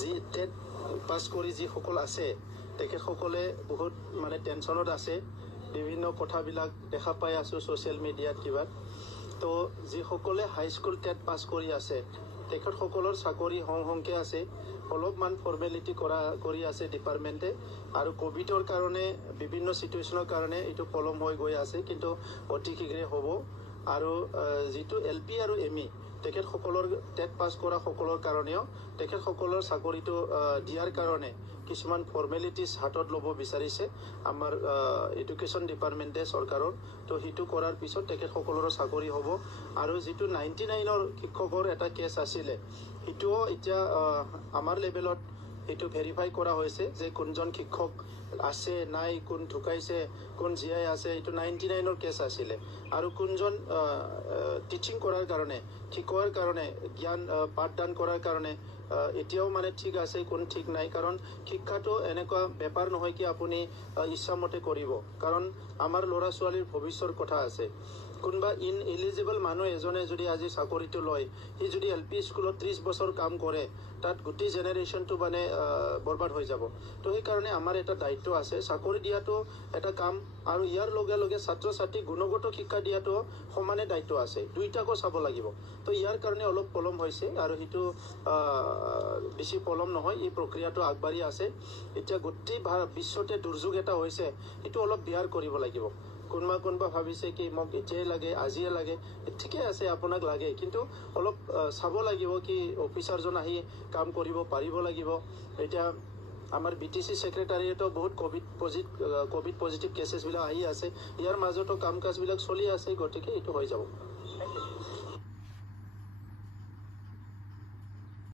যি TET pass কৰি যিসকল আছে তেখেতসকলে বহুত মানে টেনশ্যনত আছে। বিভিন্ন কথাবিলাক দেখা পাই আছোঁ ছ'চিয়েল মিডিয়াত কিবা। তো যিসকলে হাইস্কুল টেট পাছ কৰি আছে তেখেতসকলৰ চাকৰি হংকে আছে। অলপমান ফৰ্মেলিটি কৰি আছে ডিপাৰ্টমেণ্টে, আৰু ক'ভিডৰ কাৰণে বিভিন্ন চিটুৱেশ্যনৰ কাৰণে এইটো পলম হৈ গৈ আছে, কিন্তু অতি শীঘ্ৰে হ'ব। আৰু যিটো LP আৰু ME তেখেতসকলৰ টেট পাছ কৰা সকলৰ কাৰণেও তেখেতসকলৰ চাকৰিটো দিয়াৰ কাৰণে কিছুমান ফৰ্মেলিটিজ হাতত ল'ব বিচাৰিছে আমাৰ এডুকেশ্যন ডিপাৰ্টমেণ্টে চৰকাৰৰ। তো সেইটো কৰাৰ পিছত তেখেতসকলৰ চাকৰি হ'ব। আৰু যিটো 99ৰ শিক্ষকৰ এটা কেছ আছিলে সেইটোও এতিয়া আমাৰ লেভেলত সেইটো ভেৰিফাই কৰা হৈছে যে কোনজন শিক্ষক আছে নাই, কোন ঢুকাইছে, কোন জীয়াই আছে। এইটো 99ৰ কেছ আছিলে। আৰু কোনজন টিচিং কৰাৰ কাৰণে, শিকোৱাৰ কাৰণে, জ্ঞান পাঠদান কৰাৰ কাৰণে এতিয়াও মানে ঠিক আছে, কোন ঠিক নাই। কাৰণ শিক্ষাটো এনেকুৱা বেপাৰ নহয় কি আপুনি ইচ্ছামতে কৰিব, কাৰণ আমাৰ ল'ৰা ছোৱালীৰ ভৱিষ্যতৰ কথা আছে। কোনোবা ইনএলিজিবল মানুহ এজনে যদি আজি চাকৰিটো লয়, সি যদি LP স্কুলত 30 বছৰ কাম কৰে, তাত গোটেই জেনেৰেশ্যনটো মানে বৰবাদ হৈ যাব। তো সেইকাৰণে আমাৰ এটা দায়িত্ব আছে, চাকৰি দিয়াটো এটা কাম, আৰু ইয়াৰ লগে লগে ছাত্ৰ ছাত্ৰীক গুণগত শিক্ষা দিয়াটো সমানে দায়িত্ব আছে। দুইটাকো চাব লাগিব। তো ইয়াৰ কাৰণে অলপ পলম হৈছে, আৰু সেইটো বেছি পলম নহয়, এই প্ৰক্ৰিয়াটো আগবাঢ়ি আছে। এতিয়া গোটেই বিশ্বতে দুৰ্যোগ এটা হৈছে, সেইটো অলপ বিয়াৰ কৰিব লাগিব। কোনোবা ভাবিছে কি মোক এতিয়াই লাগে, আজিয়ে লাগে। ঠিকে আছে, আপোনাক লাগে, কিন্তু অলপ চাব লাগিব কি অফিচাৰজন আহি কাম কৰিব পাৰিব লাগিব। এতিয়া আমাৰ BTC ছেক্ৰেটাৰীয়েতো বহুত ক'ভিড পজিটিভ কেছেছবিলাক আহি আছে, ইয়াৰ মাজতো কাম কাজবিলাক চলি আছে, গতিকে এইটো হৈ যাব।